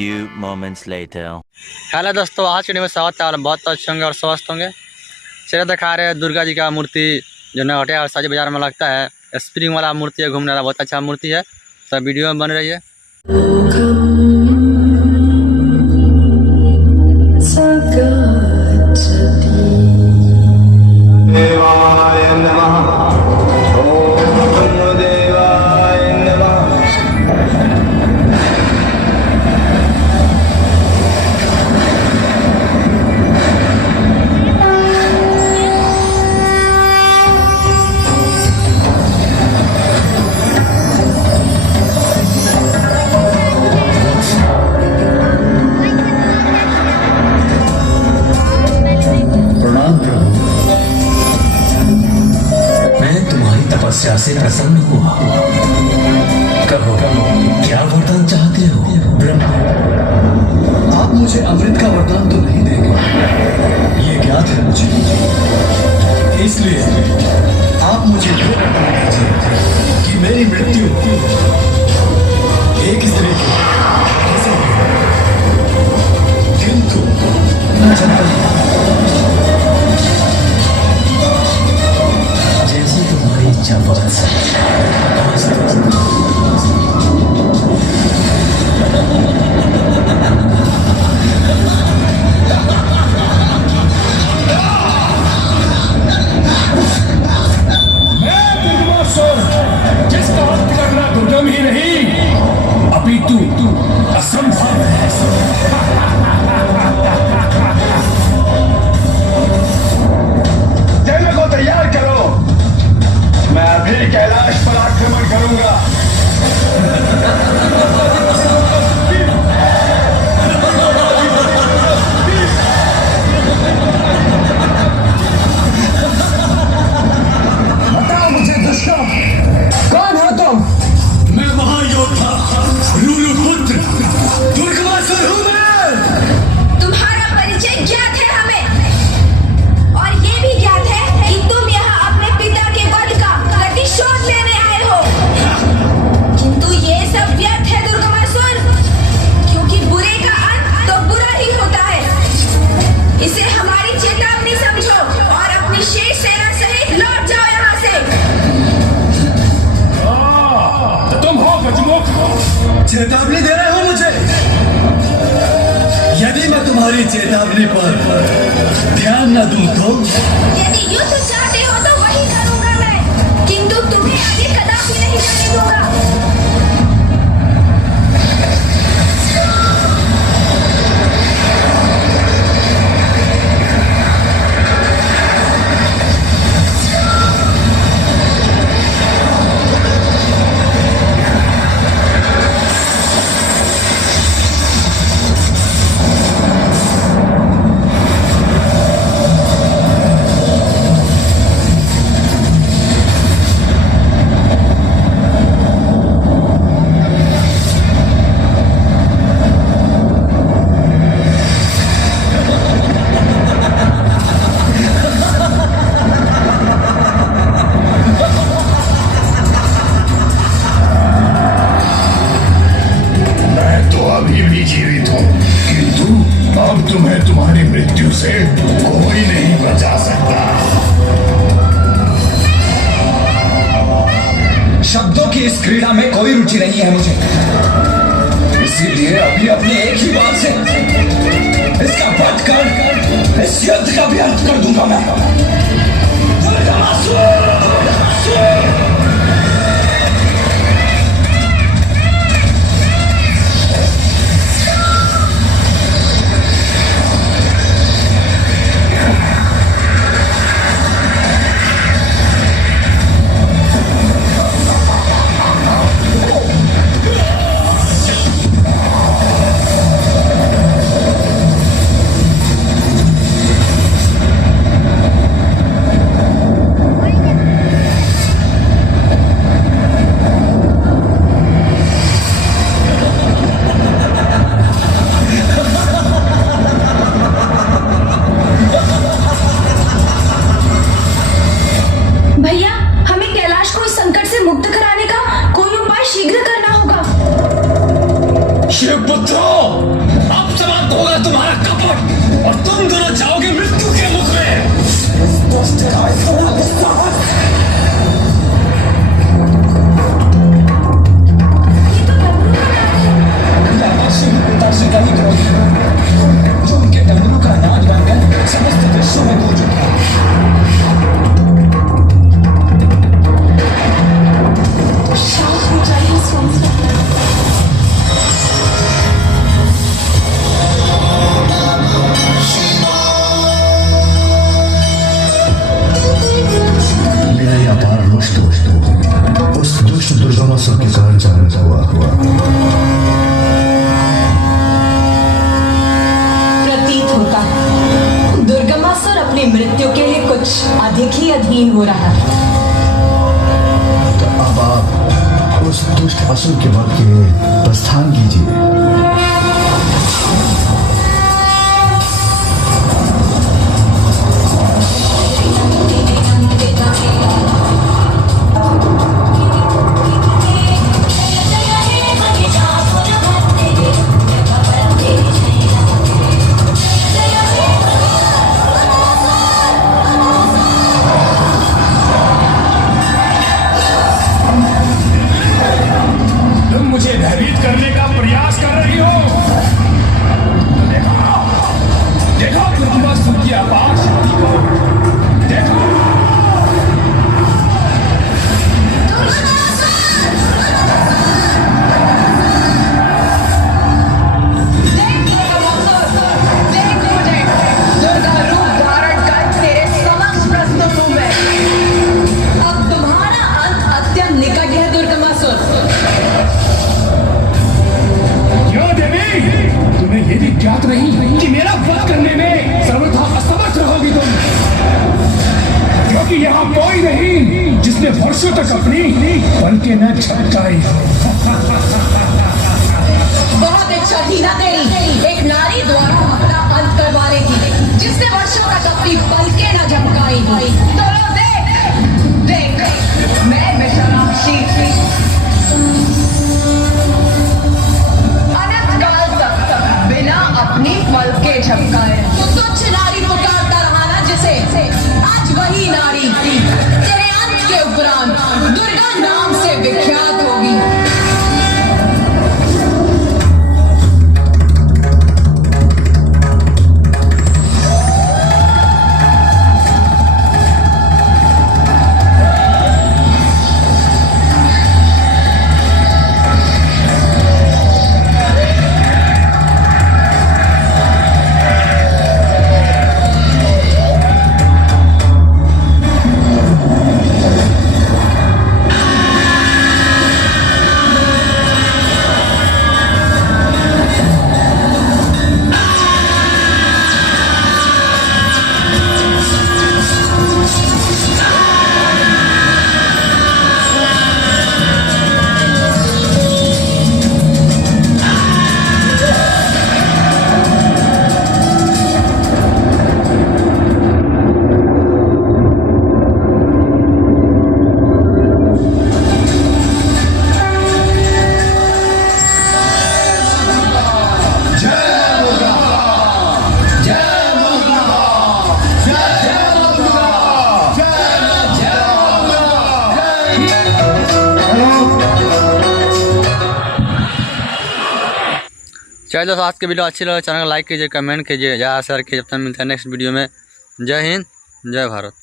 few moments later. Hello दोस्तों, आज के वीडियो में स्वागत है। और बहुत अच्छे होंगे और स्वस्थ होंगे। चलिए दिखा रहे हैं दुर्गा जी का मूर्ति जो नौटिया और साजी बाजार में लगता है। स्प्रिंग वाला मूर्ति है, घूमने वाला बहुत अच्छा मूर्ति है। सब वीडियो में बन रही है। तपस्या से प्रसन्न हुआ। कहो क्या वरदान चाहते हो? ब्रह्मा, आप मुझे अमृत का वरदान तो नहीं देंगे, ये ज्ञात है मुझे। इसलिए आप मुझे ये वरदान दीजिए कि मेरी मृत्यु एक स्त्री की कैसे हो, किंतु न जानता जिसका अंत करना दुर्गम ही नहीं अपितु असंभव है। सेना को तैयार करो, मैं अभी कैलाश पर आक्रमण करूंगा। बताओ मुझे दुष्टों, कौन हो तुम? मैं महायोद्धा लूलू पुत्र दुर्गमासुर हूं। तुम्हारा परिचय ज्ञात है हमें, और ये भी ज्ञात है कि तुम यहाँ अपने पिता के वध का प्रतिशोध लेने आए हो। किंतु ये सब व्यर्थ है दुर्गमासुर, क्योंकि बुरे का अंत तो बुरा ही होता है। इसे हमारी चेतावनी समझो और अपनी शेष सेना सहित लौट जाओ यहाँ से। तुम हो गजमुख, चेतावनी दे रहे हो मुझे? यदि मैं तुम्हारी चेतावनी पर ध्यान न दूं तो? यदि युद्ध चाहते हो तो वही करूंगा मैं, किंतु तुम्हें आगे कदापि नहीं जाने दूंगा। जीवित हूं, किंतु अब तुम्हें तुम्हारी मृत्यु से कोई नहीं बचा सकता। शब्दों की इस क्रीड़ा में कोई रुचि नहीं है मुझे, इसीलिए अभी अपनी एक ही बात से इसका वध कर इस युद्ध का भी अंत कर दूंगा मैं। शिवपुत्रों, रंगीन हो रहा है। तो अब आप उस दुष्ट असुर के वध के लिए प्रस्थान कीजिए। मुझे भयभीत करने का प्रयास कर रही हो तो देखो ब्रह्मास्त्र की अपार शक्ति को देखो। दुर्गा रूप धारण कर तेरे समक्ष प्रस्तुत हूं मैं। अब तुम्हारा अंत अत्यंत निकट है दुर्गमासुर। तुम्हें ये भी ज्ञात नहीं कि मेरा वध करने में सर्वथा असमर्थ रहोगी तुम, क्योंकि यहाँ कोई नहीं जिसने वर्षों तक अपनी पलकें न झपकाई। बहुत इच्छा थी ना तेरी एक नारी द्वारा अपना अंत करवाने की, जिसने वर्षों तक अपनी पलकें न झपकाई। तो लो देख मैं विशालाक्षी बिना अपनी पलकें झपकाए तो तुच्छ नारी पुकारता रहा ना जिसे, आज वही नारी तेरे अंत के उपरांत दुर्गा नाम से विख्यात होगी। चलिए दोस्तों, आज की वीडियो अच्छी लगे चैनल को लाइक कीजिए, कमेंट कीजिए, ज़्यादा शेयर कीजिए। जब तक मिलते हैं नेक्स्ट वीडियो में। जय हिंद, जय भारत।